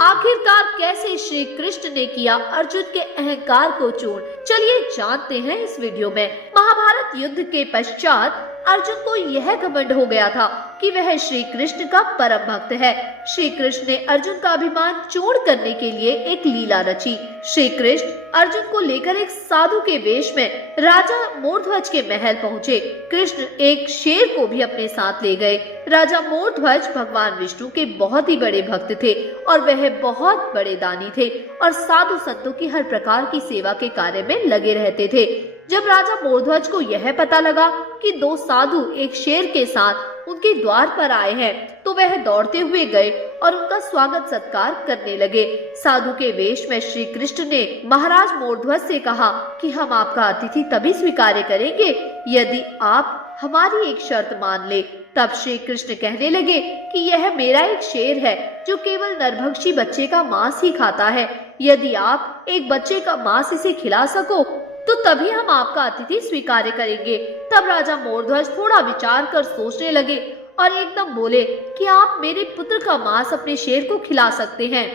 आखिरकार कैसे श्री कृष्ण ने किया अर्जुन के अहंकार को चूर्ण, चलिए जानते हैं इस वीडियो में। महाभारत युद्ध के पश्चात अर्जुन को यह घमंड हो गया था कि वह श्री कृष्ण का परम भक्त है। श्री कृष्ण ने अर्जुन का अभिमान चूर्ण करने के लिए एक लीला रची। श्री कृष्ण अर्जुन को लेकर एक साधु के वेश में राजा मोरध्वज के महल पहुँचे। कृष्ण एक शेर को भी अपने साथ ले गए। राजा मोरध्वज भगवान विष्णु के बहुत ही बड़े भक्त थे और वह बहुत बड़े दानी थे और साधु संतों की हर प्रकार की सेवा के कार्य में लगे रहते थे। जब राजा मोरध्वज को यह पता लगा कि दो साधु एक शेर के साथ उनके द्वार पर आए हैं, तो वह दौड़ते हुए गए और उनका स्वागत सत्कार करने लगे। साधु के वेश में श्री कृष्ण ने महाराज मोरध्वज से कहा कि हम आपका अतिथि तभी स्वीकार करेंगे यदि आप हमारी एक शर्त मान ले। तब श्री कृष्ण कहने लगे कि यह मेरा एक शेर है जो केवल नरभक्षी बच्चे का मांस ही खाता है। यदि आप एक बच्चे का मांस इसे खिला सको तो तभी हम आपका अतिथि स्वीकार करेंगे। तब राजा मोरध्वज थोड़ा विचार कर सोचने लगे और एकदम बोले कि आप मेरे पुत्र का मांस अपने शेर को खिला सकते हैं,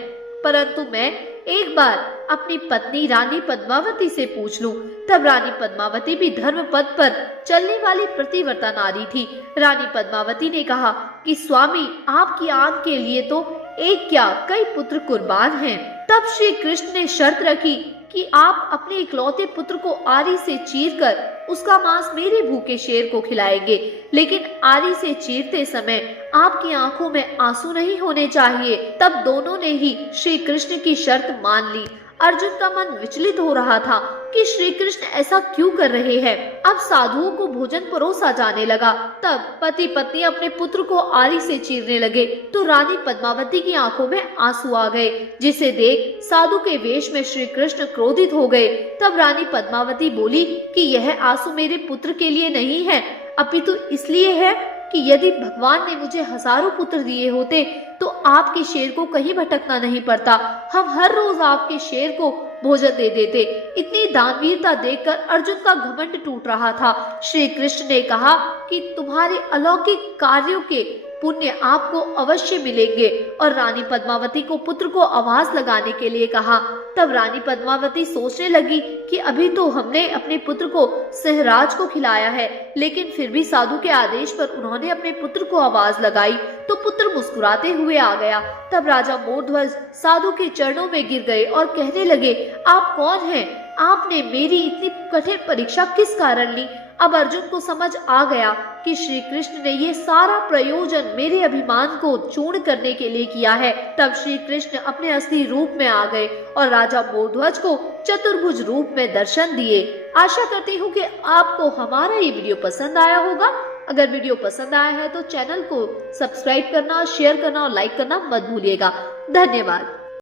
परंतु मैं एक बार अपनी पत्नी रानी पद्मावती से पूछ लूं। तब रानी पद्मावती भी धर्म पथ पर चलने वाली प्रतिव्रता नारी थी। रानी पद्मावती ने कहा कि स्वामी, आपकी आंख के लिए तो एक क्या कई पुत्र कुर्बान हैं। तब श्री कृष्ण ने शर्त रखी कि आप अपने इकलौते पुत्र को आरी से चीरकर उसका मांस मेरे भूखे शेर को खिलाएंगे, लेकिन आरी से चीरते समय आपकी आंखों में आंसू नहीं होने चाहिए। तब दोनों ने ही श्री कृष्ण की शर्त मान ली। अर्जुन का मन विचलित हो रहा था कि श्री कृष्ण ऐसा क्यों कर रहे हैं। अब साधुओं को भोजन परोसा जाने लगा। तब पति पत्नी अपने पुत्र को आरी से चीरने लगे तो रानी पद्मावती की आंखों में आंसू आ गए, जिसे देख साधु के वेश में श्री कृष्ण क्रोधित हो गए। तब रानी पद्मावती बोली कि यह आंसू मेरे पुत्र के लिए नहीं है, अपितु इसलिए है कि यदि भगवान ने मुझे हजारों पुत्र दिए होते तो आपके शेर को कहीं भटकना नहीं पड़ता। हम हर रोज आपके शेर को भोजन दे देते। इतनी दानवीरता देखकर अर्जुन का घमंड टूट रहा था। श्री कृष्ण ने कहा कि तुम्हारे अलौकिक कार्यों के पुण्य आपको अवश्य मिलेंगे और रानी पद्मावती को पुत्र को आवाज लगाने के लिए कहा। तब रानी पद्मावती सोचने लगी कि अभी तो हमने अपने पुत्र को सहराज को खिलाया है, लेकिन फिर भी साधु के आदेश पर उन्होंने अपने पुत्र को आवाज लगाई तो पुत्र मुस्कुराते हुए आ गया। तब राजा मोरध्वज साधु के चरणों में गिर गए और कहने लगे, आप कौन हैं? आपने मेरी इतनी कठिन परीक्षा किस कारण ली? अब अर्जुन को समझ आ गया कि श्री कृष्ण ने ये सारा प्रयोजन मेरे अभिमान को चूर्ण करने के लिए किया है। तब श्री कृष्ण अपने असली रूप में आ गए और राजा मोरध्वज को चतुर्भुज रूप में दर्शन दिए। आशा करती हूँ कि आपको हमारा ये वीडियो पसंद आया होगा। अगर वीडियो पसंद आया है तो चैनल को सब्सक्राइब करना, शेयर करना और लाइक करना मत भूलिएगा। धन्यवाद।